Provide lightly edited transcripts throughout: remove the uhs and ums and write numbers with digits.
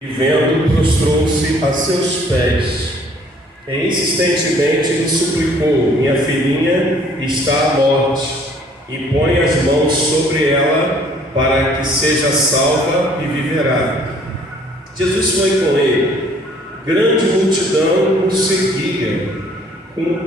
E vendo, prostrou-se a seus pés, e insistentemente lhe suplicou: minha filhinha está à morte, e põe as mãos sobre ela, para que seja salva e viverá. Jesus foi com ele, grande multidão o seguia,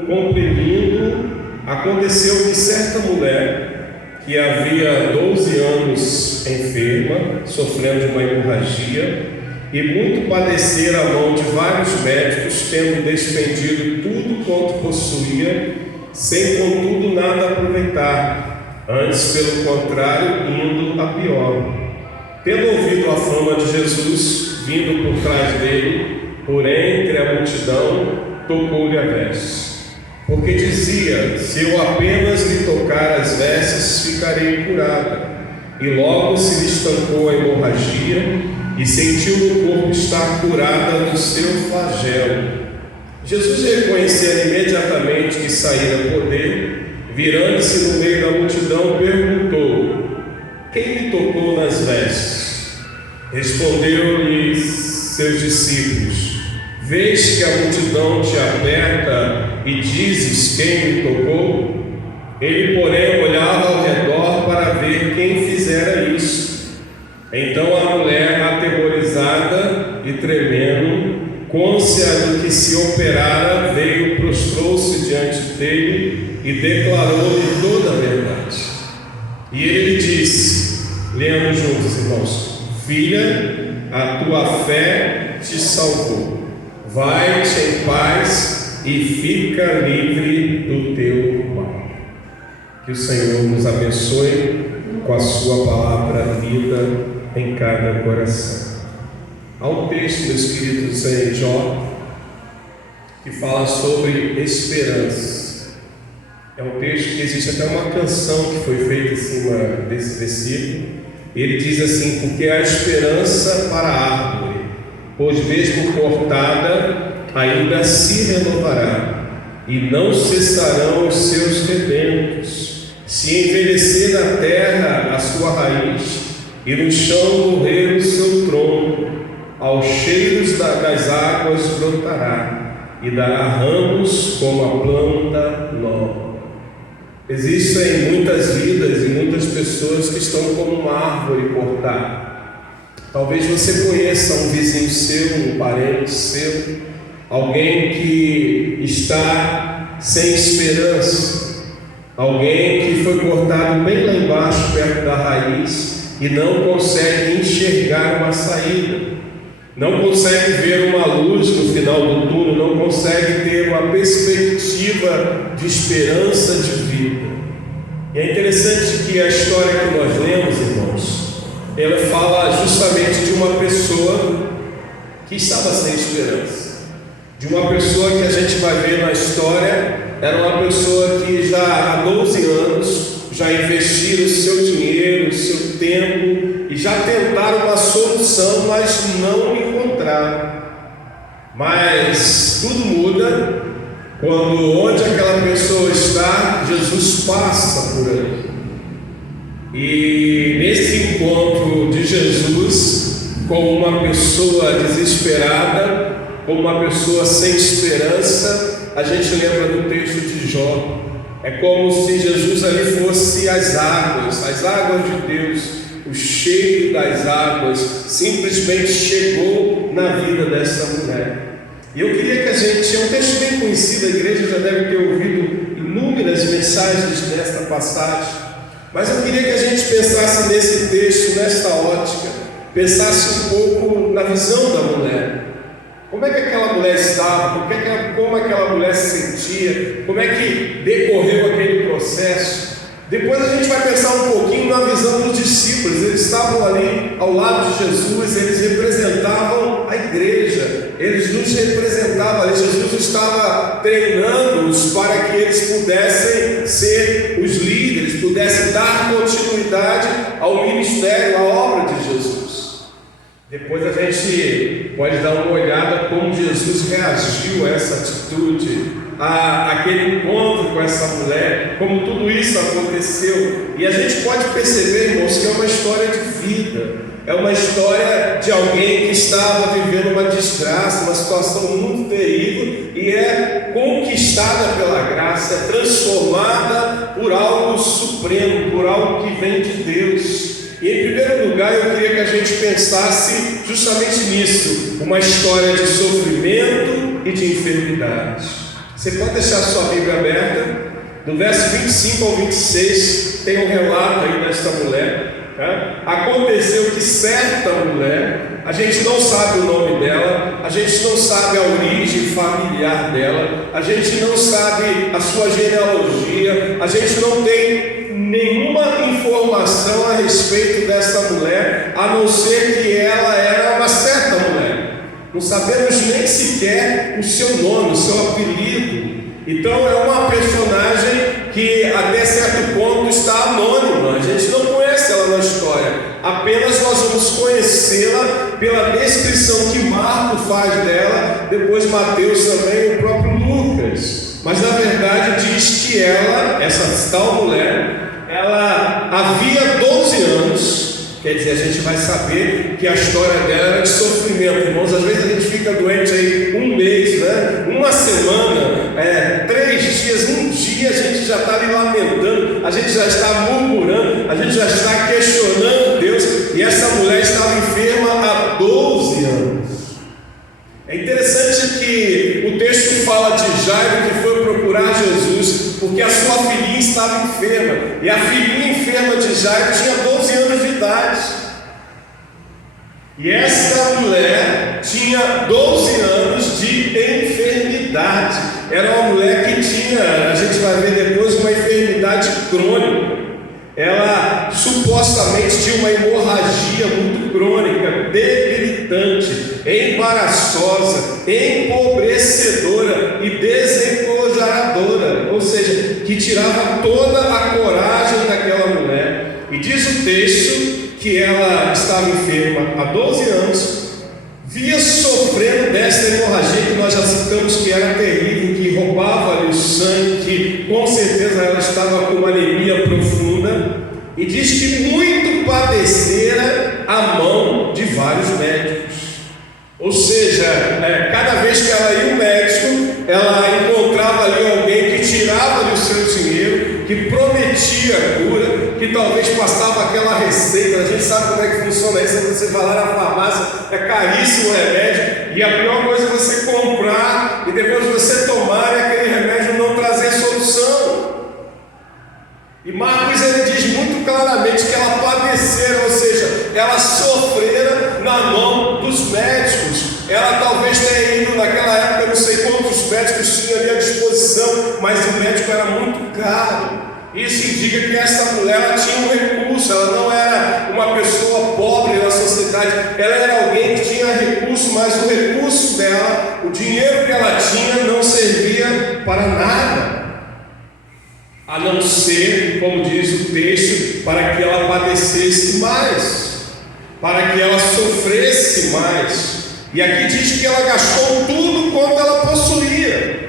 comprimindo. Aconteceu que certa mulher, que havia 12 anos enferma, sofrendo de uma hemorragia, e muito padecera a mão de vários médicos, tendo despendido tudo quanto possuía, sem contudo nada aproveitar, antes pelo contrário, indo a pior. Tendo ouvido a fama de Jesus, vindo por trás dele, porém entre a multidão, tocou-lhe a veste, porque dizia: se eu apenas lhe tocar as vestes, ficarei curada. E logo se lhe estancou a hemorragia, e sentiu no corpo estar curada do seu flagelo. Jesus, reconhecendo imediatamente que saíra poder, virando-se no meio da multidão, perguntou: quem me tocou nas vestes? Respondeu-lhe seus discípulos: vês que a multidão te aperta e dizes: quem me tocou? Ele, porém, olhava ao redor para ver quem fizera isso. Então a mulher, aterrorizada e tremendo, cônscia do que se operara, veio, prostrou-se diante dele e declarou-lhe toda a verdade. E ele lhe disse, lemos juntos, irmãos: filha, a tua fé te salvou. Vai-te em paz e fica livre do teu mal. Que o Senhor nos abençoe com a sua palavra vida em cada coração. Há um texto, meus queridos, em Jó, que fala sobre esperança. É um texto que existe até uma canção que foi feita em cima desse versículo. Ele diz assim: porque há esperança para a árvore, pois mesmo cortada, ainda se renovará, e não cessarão os seus rebentos. Se envelhecer na terra a sua raiz, e no chão morrer o seu tronco, aos cheiros das águas brotará, e dará ramos como a planta nova. Existem muitas vidas e muitas pessoas que estão como uma árvore cortada. Talvez você conheça um vizinho seu, um parente seu, alguém que está sem esperança, alguém que foi cortado bem lá embaixo, perto da raiz, e não consegue enxergar uma saída, não consegue ver uma luz no final do túnel, não consegue ter uma perspectiva de esperança de vida. E é interessante que a história que nós lemos, irmãos, ela fala justamente de uma pessoa que estava sem esperança, de uma pessoa que a gente vai ver na história. Era uma pessoa que já há 12 anos já investiram o seu dinheiro, o seu tempo, e já tentaram uma solução, mas não encontraram. Mas tudo muda quando onde aquela pessoa está, Jesus passa por ali. E nesse encontro de Jesus com uma pessoa desesperada, com uma pessoa sem esperança, a gente lembra do texto de Jó. É como se Jesus ali fosse as águas de Deus, o cheiro das águas simplesmente chegou na vida dessa mulher. E eu queria que a gente, é um texto bem conhecido, a igreja já deve ter ouvido inúmeras mensagens desta passagem, mas eu queria que a gente pensasse nesse texto, nesta ótica, pensasse um pouco na visão da mulher. Como é que aquela mulher estava? Como aquela mulher se sentia? Como é que decorreu aquele processo? Depois a gente vai pensar um pouquinho na visão dos discípulos. Eles estavam ali ao lado de Jesus, eles representavam a igreja, eles nos representavam ali. Jesus estava treinando-os para que eles pudessem ser os líderes, pudessem dar continuidade ao ministério, à obra de Jesus. Depois a gente pode dar uma olhada como Jesus reagiu a essa atitude, aquele encontro com essa mulher, como tudo isso aconteceu. E a gente pode perceber, irmãos, que é uma história de vida. É uma história de alguém que estava vivendo uma desgraça, uma situação muito terrível, e é conquistada pela graça, é transformada por algo supremo, por algo que vem de Deus. E em primeiro lugar eu queria que a gente pensasse justamente nisso, uma história de sofrimento e de enfermidade. Você pode deixar a sua Bíblia aberta? Do verso 25 ao 26 tem um relato aí desta mulher. Aconteceu que certa mulher, a gente não sabe o nome dela, a gente não sabe a origem familiar dela, a gente não sabe a sua genealogia, a gente não tem nenhuma informação a respeito dessa mulher, a não ser que ela era uma certa mulher. Não sabemos nem sequer o seu nome, o seu apelido. Então é uma personagem que até certo ponto está anônima, a gente não conhece ela na história, apenas nós vamos conhecê-la pela descrição que Marcos faz dela, depois Mateus também, o próprio Lucas. Mas na verdade diz que ela, essa tal mulher, ela havia 12 anos. Quer dizer, a gente vai saber que a história dela era de sofrimento, irmãos. Às vezes a gente fica doente aí um mês, né? Uma semana, 3 dias, um dia a gente já está ali lamentando, a gente já está murmurando, a gente já está questionando Deus. E essa mulher estava enferma há 12 anos. É interessante que o texto fala de Jairo que foi procurar Jesus porque a sua filhinha estava enferma, e a filhinha enferma de Jairo tinha 12 anos de idade. E esta mulher tinha 12 anos de enfermidade. Era uma mulher que tinha, a gente vai ver depois, uma enfermidade crônica. Ela supostamente tinha uma hemorragia muito crônica, debilitante, embaraçosa, empobrecedora e desencorajadoras, ou seja, que tirava toda a coragem daquela mulher. E diz o texto que ela estava enferma há 12 anos, via sofrendo dessa hemorragia que nós já citamos que era terrível, que roubava ali o sangue, que com certeza ela estava com uma anemia profunda, e diz que muito padecera a mão de vários médicos. Ou seja, cada vez que ela ia ao médico, ela encontrava ali alguém que tirava ali o seu dinheiro, que prometia cura, que talvez passava aquela receita. A gente sabe como é que funciona isso. Você vai lá na farmácia, é caríssimo o remédio, e a pior coisa é você comprar e depois você tomar e aquele remédio não trazer solução. E Marcos ele diz muito claramente que ela padecera, ou seja, ela sofrera na mão dos médicos. Ela talvez tenha ido naquela época, eu não sei quantos médicos tinham ali à disposição, mas o médico era muito caro. Isso indica que essa mulher ela tinha um recurso, ela não era uma pessoa pobre na sociedade, ela era alguém que tinha recurso, mas o recurso dela, o dinheiro que ela tinha, não servia para nada, a não ser, como diz o texto, para que ela padecesse mais, para que ela sofresse mais. E aqui diz que ela gastou tudo quanto ela possuía.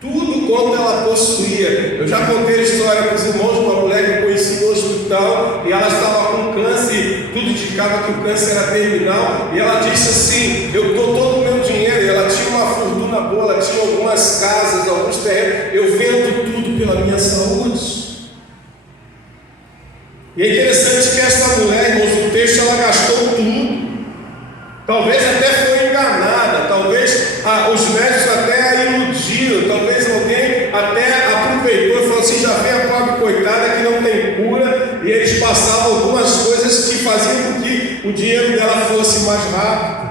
Tudo quanto ela possuía. Eu já contei a história para os irmãos de uma mulher que eu conheci no hospital, e ela estava com câncer, tudo indicava que o câncer era terminal, e ela disse assim: eu dou todo o meu dinheiro. E ela tinha uma fortuna boa, ela tinha algumas casas, alguns terrenos, eu vendo tudo pela minha saúde. E é interessante que essa mulher, irmãos, no texto ela gastou tudo. Talvez até foi enganada, talvez os médicos até a iludiram, talvez alguém até aproveitou e falou assim: já vem a pobre coitada que não tem cura, e eles passavam algumas coisas que faziam com que o dinheiro dela fosse mais rápido.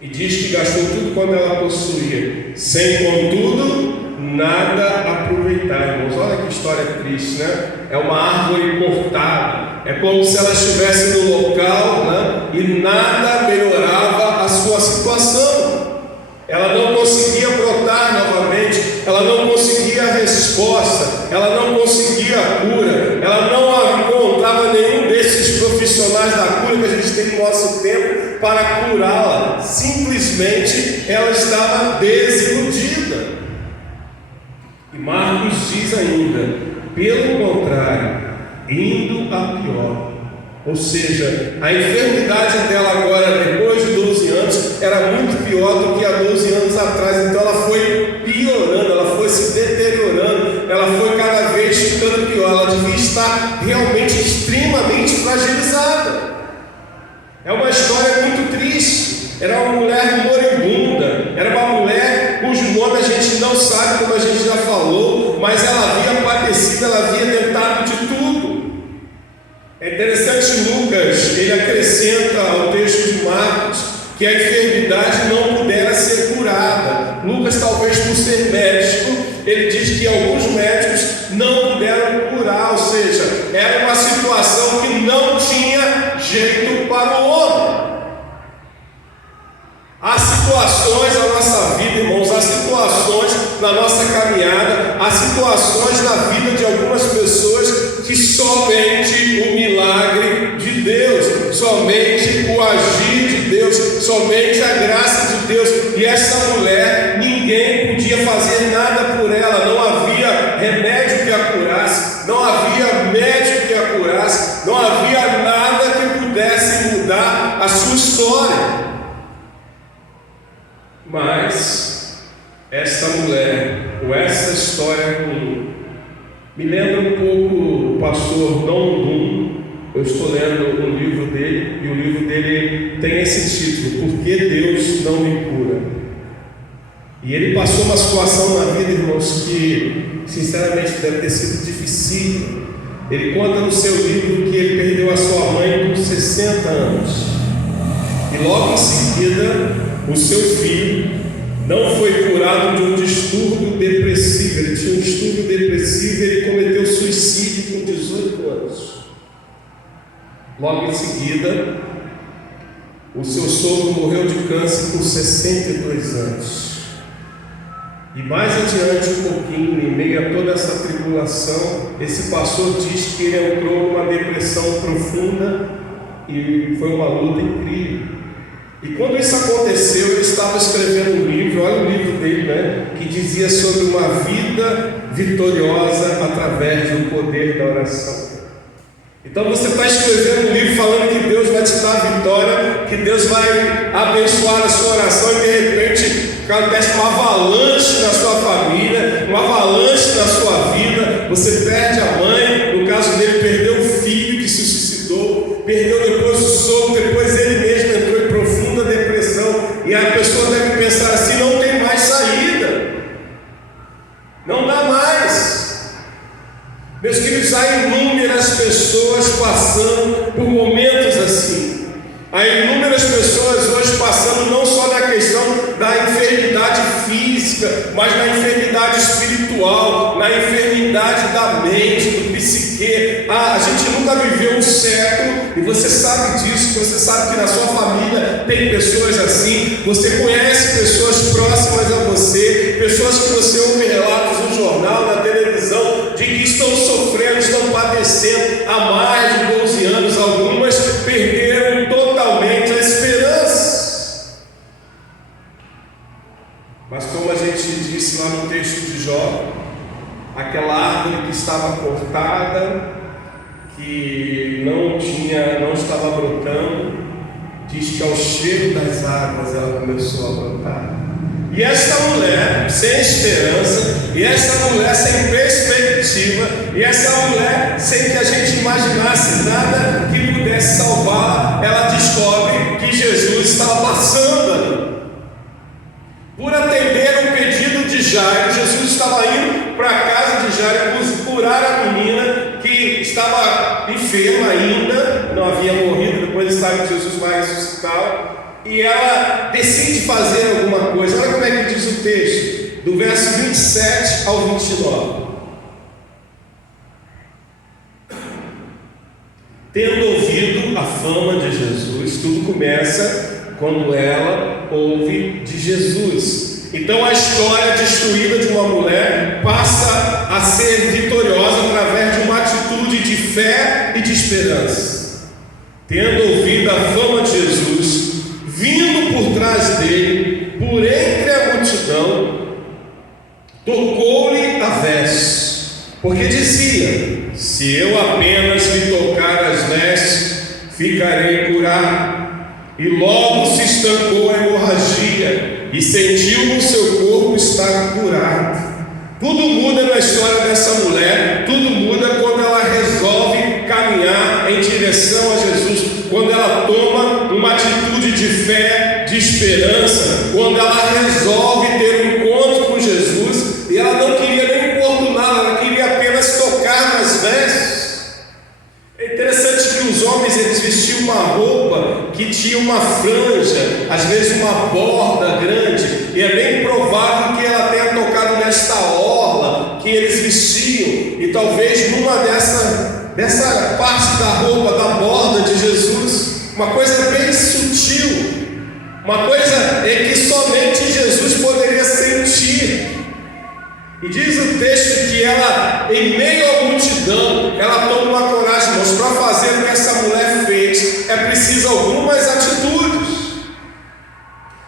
E diz que gastou tudo quanto ela possuía, sem contudo nada aproveitar, irmãos. Olha que história triste, né? É uma árvore cortada, é como se ela estivesse no local, né? E nada melhorava a sua situação. Ela não conseguia brotar novamente, ela não conseguia a resposta, ela não conseguia a cura, ela não encontrava nenhum desses profissionais da cura que a gente tem no nosso tempo para curá-la. Simplesmente ela estava desiludida. E Marcos diz ainda: pelo contrário, indo a pior, Ou seja, a enfermidade dela agora, depois de 12 anos, era muito pior do que há 12 anos atrás. Então ela foi piorando, ela foi se deteriorando, ela foi cada vez ficando pior. Ela devia estar realmente extremamente fragilizada. É uma história muito triste. Era uma mulher moribunda, era uma mulher cujo nome a gente não sabe, como a gente já falou, mas ela havia padecido, ela havia tentado de tudo. É interessante, Lucas, ele acrescenta ao texto de Marcos que a enfermidade não pudera ser curada. Lucas, talvez por ser médico, ele diz que alguns médicos não puderam curar, ou seja, era uma situação que não tinha jeito para o homem. Há situações na nossa vida, irmãos, há situações na nossa caminhada, há situações na vida de algumas pessoas que somente o milagre de Deus, somente o agir de Deus, somente a graça de Deus. E essa mulher, ninguém podia fazer nada por ela, não havia remédio que a curasse, não havia médico que a curasse, não havia nada que pudesse mudar a sua história. Mas esta mulher, ou essa história comum, me lembra um pouco o pastor Don Dum. Eu estou lendo o livro dele, e o livro dele tem esse título: Por que Deus não me cura? E ele passou uma situação na vida, irmãos, que sinceramente deve ter sido difícil. Ele conta no seu livro que ele perdeu a sua mãe com 60 anos, e logo em seguida o seu filho não foi curado de um distúrbio depressivo. Ele tinha um distúrbio depressivo e ele cometeu suicídio com 18 anos. Logo em seguida, o seu sogro morreu de câncer com 62 anos. E mais adiante um pouquinho, em meio a toda essa tribulação, esse pastor diz que ele entrou numa depressão profunda e foi uma luta incrível. E quando isso aconteceu, ele estava escrevendo um livro, olha o livro dele, né? Que dizia sobre uma vida vitoriosa através do poder da oração. Então você está escrevendo um livro falando que Deus vai te dar a vitória, que Deus vai abençoar a sua oração, e de repente acontece uma avalanche na sua família, uma avalanche na sua vida. Você perde a mãe, no caso dele perdeu o filho que se suicidou, perdeu depois o sogro, depois ele mesmo entrou em profunda depressão. E a pessoa deve pensar assim: não tem mais saída, não dá mais. Meus queridos, há inúmeras pessoas passando por momentos assim. Há inúmeras pessoas hoje passando não só na questão da enfermidade física, mas na enfermidade espiritual, na enfermidade da mente, do psique. A gente nunca viveu um século, e você sabe disso, você sabe que na sua família tem pessoas assim, você conhece pessoas próximas a você, pessoas que você ouve relatos no jornal, na televisão, de que estão sofrendo, estão padecendo há mais de 12 anos, algumas perderam totalmente a esperança. Mas como a gente disse lá no texto de Jó, aquela árvore que estava cortada, que não estava brotando, diz que ao cheiro das águas ela começou a brotar. E esta mulher sem esperança, e esta mulher sem perspectiva, e essa mulher sem que a gente imaginasse nada que pudesse salvar, ela descobre que Jesus estava passando ali. Por atender o pedido de Jairo, Jesus estava indo para a casa de Jairo curar a menina que estava enferma ainda, não havia morrido. Depois sabe que Jesus vai ressuscitá-la. E ela decide fazer alguma coisa. Olha como é que diz o texto, do verso 27 ao 29. Tendo ouvido a fama de Jesus, tudo começa quando ela ouve de Jesus. Então a história destruída de uma mulher passa a ser vitoriosa através de uma atitude de fé e de esperança. Tendo ouvido a fama de Jesus, vindo por trás dele, por entre a multidão, tocou-lhe a veste, porque dizia: se eu apenas lhe tocar as vestes, ficarei curado. E logo se estancou a hemorragia e sentiu no seu corpo estar curado. Tudo muda na história dessa mulher, tudo muda quando ela resolve caminhar em direção a Jesus, quando ela toma uma atitude de fé, de esperança, quando ela resolve ter um encontro com Jesus, e ela não queria nem importuná-lo, ela queria apenas tocar nas vestes. É interessante que os homens, eles vestiam uma roupa que tinha uma franja, às vezes uma borda grande, e é bem provável que ela tenha tocado nesta orla que eles vestiam, e talvez numa dessa parte da roupa, da borda de Jesus, uma coisa bem sutil, uma coisa que somente Jesus poderia sentir. E diz o texto que ela, em meio à multidão, ela toma uma coragem, irmãos, para fazer o que essa mulher fez, é preciso algumas atitudes.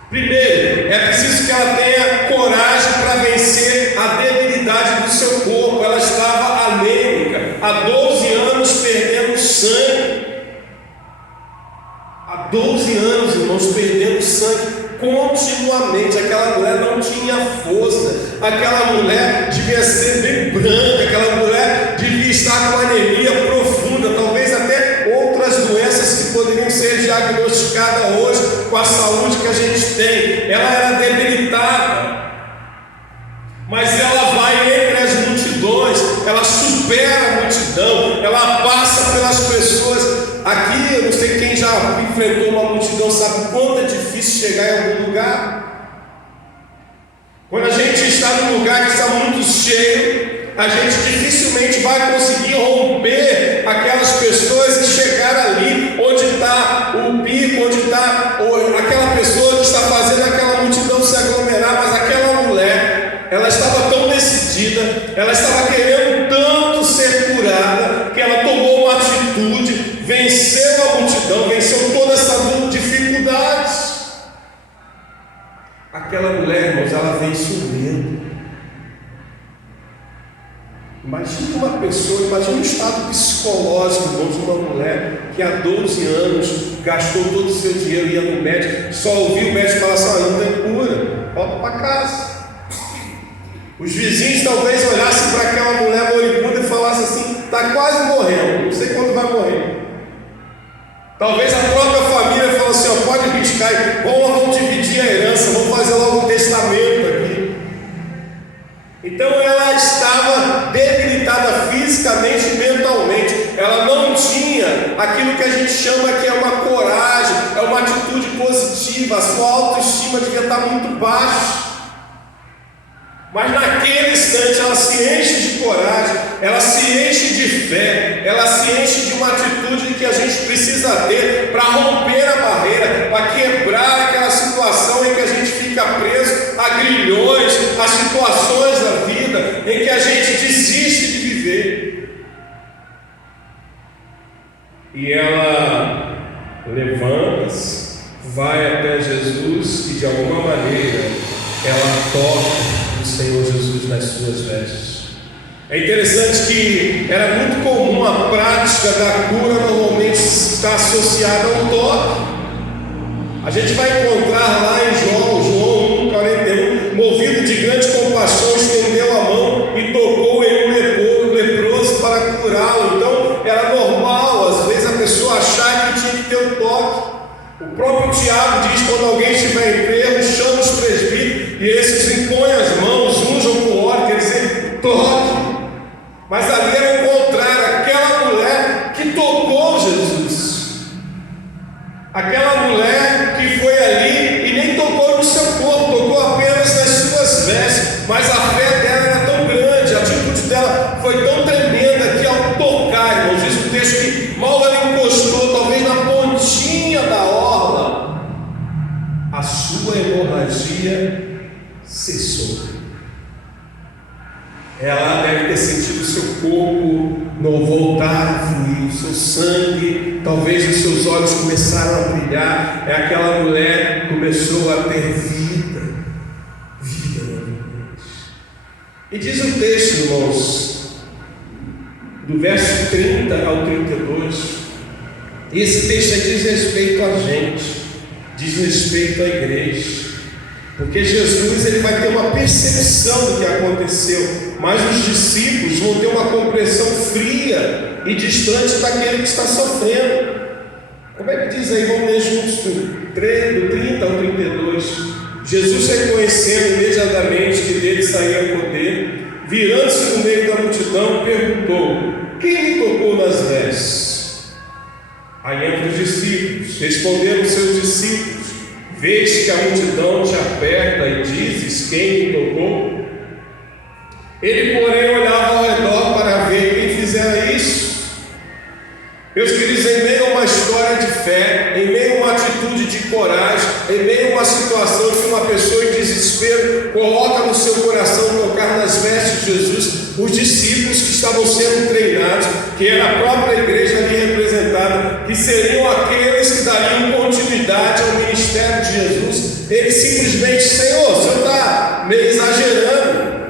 Primeiro, é preciso que ela tenha coragem para vencer a debilidade do seu corpo. Ela estava anêmica, há 12 anos perdendo sangue. Há 12 anos, irmãos, perdendo sangue continuamente. Aquela mulher não tinha força, aquela mulher devia ser bem branca, aquela mulher devia estar com anemia profunda, talvez até outras doenças que poderiam ser diagnosticadas hoje com a saúde que a gente tem. Ela era debilitada, mas ela vai entre as multidões, ela supera a multidão, ela passa pelas pessoas. Aqui, eu não sei quem já enfrentou uma multidão, sabe quanto é difícil chegar em algum lugar. Quando a gente está num lugar que está muito cheio, a gente dificilmente vai conseguir romper aquelas pessoas e chegar ali onde está o pico, onde está aquela pessoa que está fazendo aquela multidão se aglomerar. Mas aquela mulher, ela estava tão decidida, ela estava querendo tanto ser curada, que ela tomou uma atitude, venceu a multidão, venceu toda essa dificuldade. Aquela mulher, irmãos, ela vence o medo. Imagina uma pessoa, imagina o estado psicológico, irmãos, de uma mulher que há 12 anos gastou todo o seu dinheiro, ia no médico, só ouviu o médico falar assim: não tem cura, volta para casa. Os vizinhos talvez olhassem para aquela mulher moribunda e falassem assim: está quase morrendo, não sei quando vai morrer. Talvez a própria família fale assim: ó, pode riscar, vamos dividir a herança, vamos fazer logo um testamento aqui. Então ela estava debilitada fisicamente e mentalmente. Ela não tinha aquilo que a gente chama que é uma coragem, é uma atitude positiva. A sua autoestima devia estar muito baixa. Mas naquele instante ela se enche de coragem, ela se enche de fé, ela se enche de uma atitude que a gente precisa ter para romper a barreira, para quebrar aquela situação em que a gente fica preso a grilhões, a situações da vida em que a gente desiste de viver. E ela levanta-se, vai até Jesus e de alguma maneira ela toca o Senhor Jesus nas suas vestes. É interessante que era muito comum a prática da cura normalmente estar associada ao toque. A gente vai encontrar lá em João 1,41, movido de grande compaixão, estendeu a mão e tocou em um leproso para curá-lo. Então era normal, às vezes, a pessoa achar que tinha que ter um toque. O próprio Tiago diz: quando alguém estiver enfermo, chama os presbíteros e esses impõem as mãos, unjam com óleo, quer dizer, toque. Mas ali era o contrário, aquela mulher que tocou Jesus, aquela mulher que foi ali e nem tocou no seu corpo, tocou apenas nas suas vestes, mas a fé dela era tão grande, a atitude dela foi tão tremenda que ao tocar, irmãos, diz o texto que mal ela encostou, talvez na pontinha da orla, a sua hemorragia cessou. Ela deve ter sentido o seu corpo não voltar a fluir, o seu sangue, talvez os seus olhos começaram a brilhar. É aquela mulher que começou a ter vida novamente. E diz o texto, irmãos, do verso 30 ao 32, Esse texto diz respeito a gente, diz respeito à igreja, porque Jesus ele vai ter uma percepção do que aconteceu, mas os discípulos vão ter uma compreensão fria e distante daquele que está sofrendo. Como é que diz aí? Vamos ler juntos do 30 ao 32. Jesus, reconhecendo imediatamente que dele saía poder, virando-se no meio da multidão, perguntou: quem me tocou nas vestes? Aí entre os discípulos, responderam seus discípulos: vês que a multidão te aperta e dizes: quem me tocou? Ele, porém, olhava ao redor para ver quem fizera isso. Meus queridos, em meio a uma história de fé, em meio a uma atitude de coragem, em meio a uma situação que uma pessoa em desespero coloca no seu coração tocar nas vestes de Jesus, os discípulos que estavam sendo treinados, que era a própria igreja ali representada, que seriam aqueles que dariam continuidade ao ministério de Jesus, eles simplesmente: Senhor, o Senhor está meio exagerando,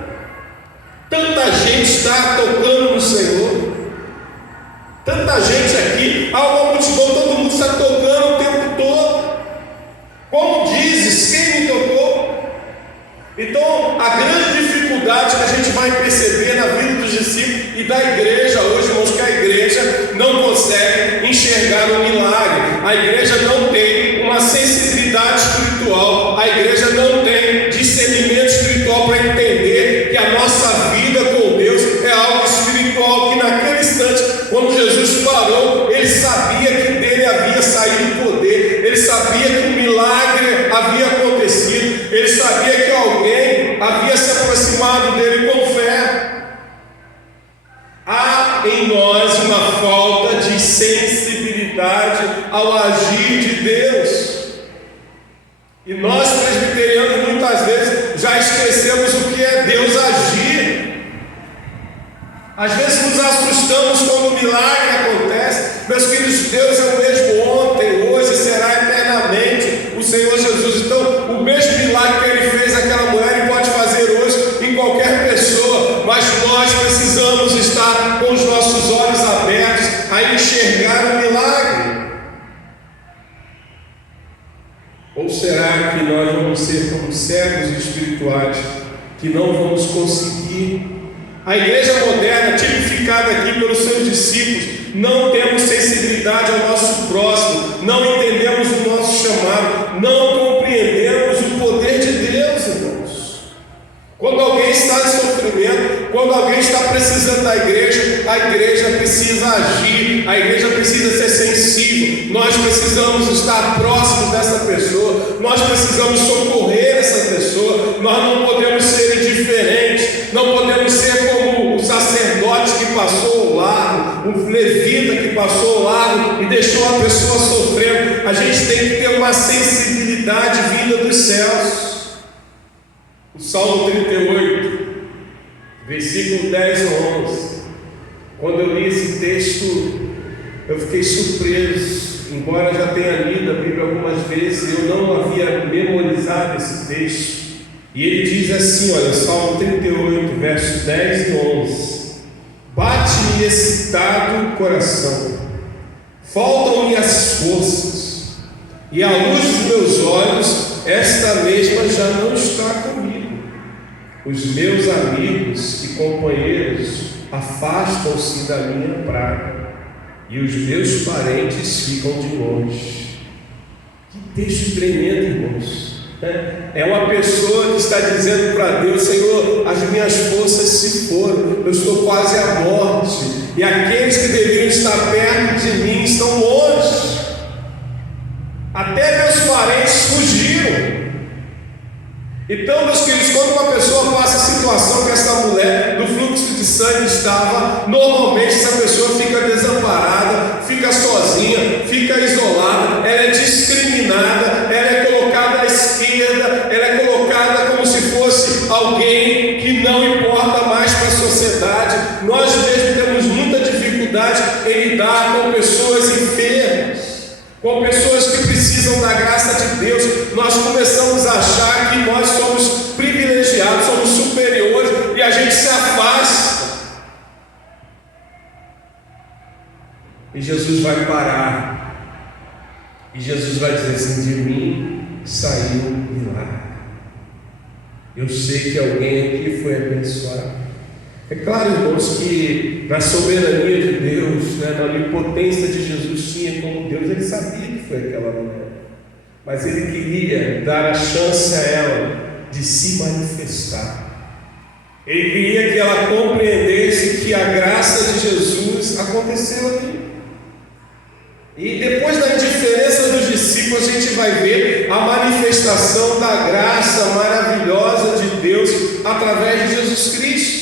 tanta gente está tocando no Senhor, tanta gente aqui, há uma multidão, todo mundo está tocando o tempo todo. Como dizes, quem me tocou? Então, a grande dificuldade que a gente vai perceber na vida dos discípulos e da igreja hoje, irmãos, que a igreja não consegue enxergar o milagre, a igreja não tem uma sensibilidade espiritual, a igreja não tem discernimento espiritual para entender que a nossa vida com Deus é algo espiritual, que naquele instante, quando Jesus parou, ele sabia que dele havia saído poder, ele sabia que um milagre havia acontecido, ele sabia que alguém havia se aproximado dele com fé. Há em nós uma falta de sensibilidade ao agir de Deus, e nós presbiterianos muitas vezes já esquecemos o que é Deus agir. Às vezes nos assustamos quando o milagre acontece. Meus queridos, Deus é o mesmo ontem, hoje, será eternamente o Senhor Jesus. Então, o mesmo milagre que Ele fez àquela mulher, Ele pode fazer hoje em qualquer pessoa, mas nós precisamos estar com os nossos olhos abertos a enxergar o milagre. Ou será que nós vamos ser como cegos espirituais, que não vamos conseguir? A igreja moderna, tipificada aqui pelos seus discípulos, não temos sensibilidade ao nosso próximo, não entendemos o nosso chamado, não compreendemos o poder de Deus, irmãos. Quando alguém está em sofrimento, quando alguém está precisando da igreja, a igreja precisa agir, a igreja precisa ser sensível, nós precisamos estar próximos dessa pessoa, nós precisamos socorrer essa pessoa, nós não podemos ser indiferentes, não podemos ser como o sacerdote que passou ao largo, o levita que passou ao largo e deixou a pessoa sofrendo. A gente tem que ter uma sensibilidade vinda dos céus. O Salmo 38, versículo 10 ou 11. Quando eu li esse texto, eu fiquei surpreso. Embora já tenha lido a Bíblia algumas vezes, eu não havia memorizado esse texto. E ele diz assim, olha, Salmo 38, versos 10 e 11: bate-me excitado o coração, faltam-me as forças, e à luz dos meus olhos, esta mesma já não está comigo. Os meus amigos e companheiros afastam-se da minha praga, e os meus parentes ficam de longe. Que texto tremendo, irmãos. É uma pessoa que está dizendo para Deus: Senhor, as minhas forças se foram, eu estou quase à morte, e aqueles que deveriam estar perto de mim estão longe, até meus parentes fugiram. Então, meus queridos, quando uma pessoa passa a situação que essa mulher do fluxo de sangue estava, normalmente essa pessoa fica desamparada, fica sozinha, fica isolada, ela é discriminada, ela é colocada à esquerda, ela é colocada como se fosse alguém que não importa mais para a sociedade. Nós mesmos temos muita dificuldade em lidar com pessoas enfermas, com pessoas que precisam da graça de Deus. Nós começamos a achar que nós somos privilegiados, somos superiores, e a gente se afasta. E Jesus vai parar E Jesus vai dizer assim: de mim saiu milagre. Eu sei que alguém aqui foi abençoado. É claro, irmãos, que na soberania de Deus, na onipotência de Jesus, tinha como Deus, ele sabia que foi aquela mulher. Mas ele queria dar a chance a ela de se manifestar. Ele queria que ela compreendesse que a graça de Jesus aconteceu ali. E depois da indiferença dos discípulos, a gente vai ver a manifestação da graça maravilhosa de Deus através de Jesus Cristo.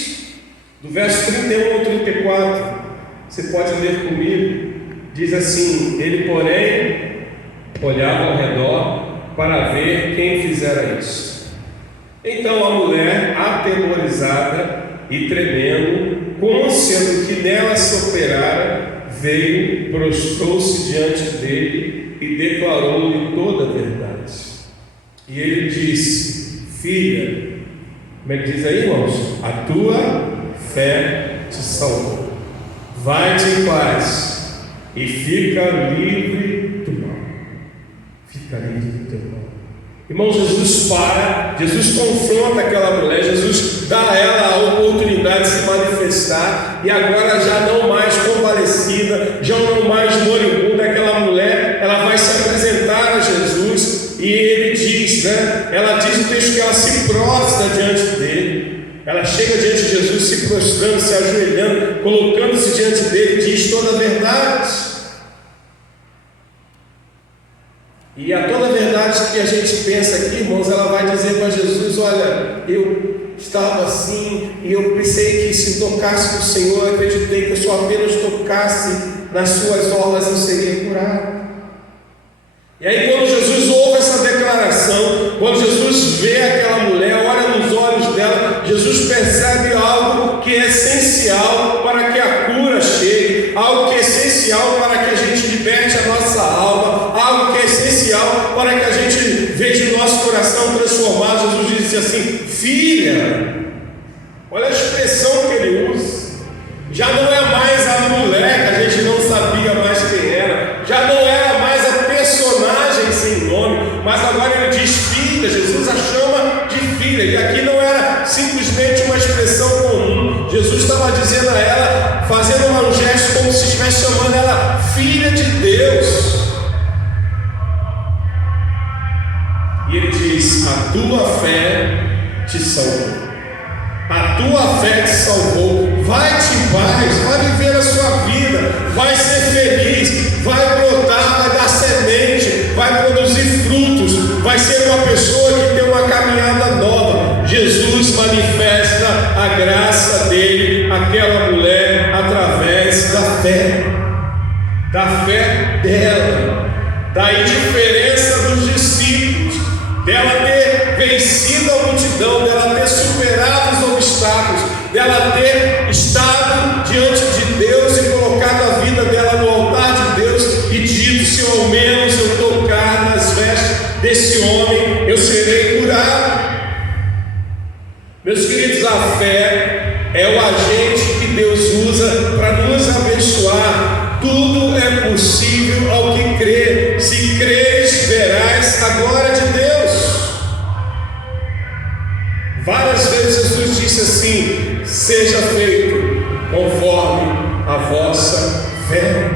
Do verso 31 ao 34, você pode ler comigo. Diz assim: ele, porém, olhava ao redor para ver quem fizera isso. Então a mulher, atemorizada e tremendo, consciente que nela se operara, veio, prostrou-se diante dele e declarou-lhe toda a verdade. E ele disse: filha, como é que diz aí, irmãos? A tua fé te salvou. Vai-te em paz e fica livre do mal. Fica livre do teu mal. Irmão, Jesus confronta aquela mulher, Jesus dá a ela a oportunidade de se manifestar, e agora já não mais convalescida, já não mais moribunda, aquela mulher, ela vai se apresentar a Jesus, e ele diz, ela diz no texto que ela se prostra diante dele, ela chega diante de Jesus, se prostrando, se ajoelhando, colocando-se diante dele, diz toda a verdade. E a toda a verdade que a gente pensa aqui, irmãos, ela vai dizer para Jesus: olha, eu estava assim, e eu pensei que se tocasse no Senhor, eu acreditei que eu só apenas tocasse nas suas orlas eu seria curado. E aí, quando Jesus ouve essa declaração, quando Jesus vê aquela mulher, olha nos olhos dela, Jesus percebe algo que é essencial para que a cura chegue, algo que é essencial para que a gente liberte a nossa alma, algo que é essencial para que a gente veja o nosso coração transformado. Jesus disse assim: filha, olha a expressão que ele usa. Já não é mais a mulher que a gente não sabia mais quem era, já não era mais a personagem sem nome, mas agora ele diz filha. Jesus a chama de filha, e aqui não era simplesmente uma expressão comum. Jesus estava dizendo a ela, fazendo um gesto como se estivesse chamando ela filha de Deus. E ele diz: a tua fé te salvou. A tua fé te salvou. Vai-te em paz, vai viver a sua vida, vai ser feliz, vai brotar, vai dar semente, vai produzir frutos, vai ser uma pessoa que tem uma caminhada nova. Jesus manifesta a graça dele àquela mulher através da fé dela, da indiferença dos discípulos, dela ter vencido a multidão, dela ter superado os obstáculos, dela ter estado diante de Deus e colocado a vida dela no altar de Deus e dito: se ao menos eu tocar nas vestes desse homem, eu serei curado. Meus queridos, a fé é o agente que Deus usa para nos abençoar. Tudo é possível ao que crê. Se creres, verás a glória de Deus. Várias vezes Jesus disse assim: seja feito conforme a vossa fé.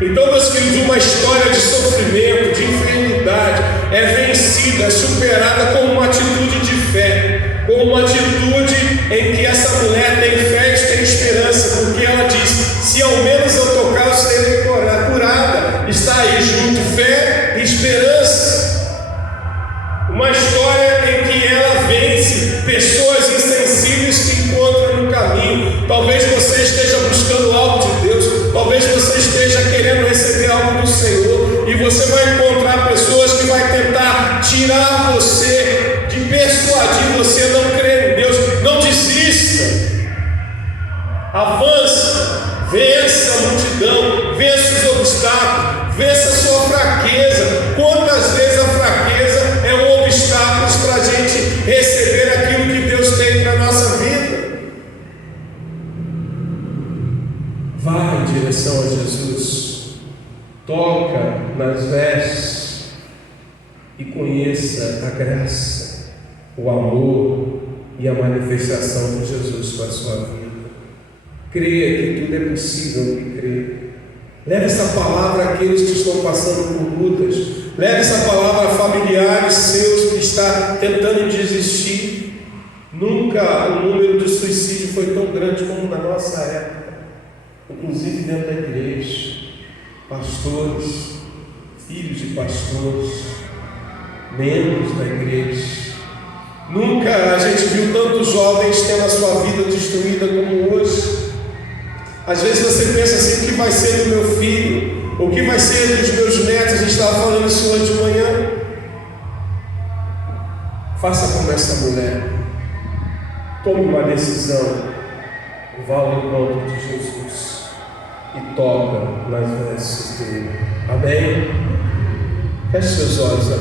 Então, meus queridos, uma história de sofrimento, de enfermidade é vencida, é superada com uma atitude de fé, com uma atitude em que essa mulher tem fé e tem esperança, porque ela diz: se ao menos eu tocar, eu serei curada. Está aí junto fé e esperança. Uma história em que ela vence pessoas insensíveis que encontram no caminho. Talvez você esteja buscando algo de Deus, talvez você esteja querendo receber algo do Senhor, e você vai encontrar pessoas que vão tentar tirar você, de persuadir você a não crer em Deus. Não desista, avance, vença a multidão, vença os obstáculos, vença a sua fraqueza. Quantas vezes a fraqueza é um obstáculo para a gente receber aquilo que Deus tem para a nossa vida? Vai em direção a Jesus, toca nas vestes reconheça a graça, o amor e a manifestação de Jesus para a sua vida. Creia que tudo é possível que crer. Leve essa palavra àqueles que estão passando por lutas. Leve essa palavra a familiares seus que estão tentando desistir. Nunca o número de suicídio foi tão grande como na nossa época, inclusive dentro da igreja. Pastores, filhos de pastores, membros da igreja. Nunca a gente viu tantos jovens tendo a sua vida destruída como hoje. Às vezes você pensa assim: o que vai ser do meu filho? O que vai ser dos meus netos? A gente estava falando isso hoje de manhã. Faça como essa mulher. Tome uma decisão. Vá ao encontro de Jesus e toca nas vestes dele. Amém? Feche seus olhos.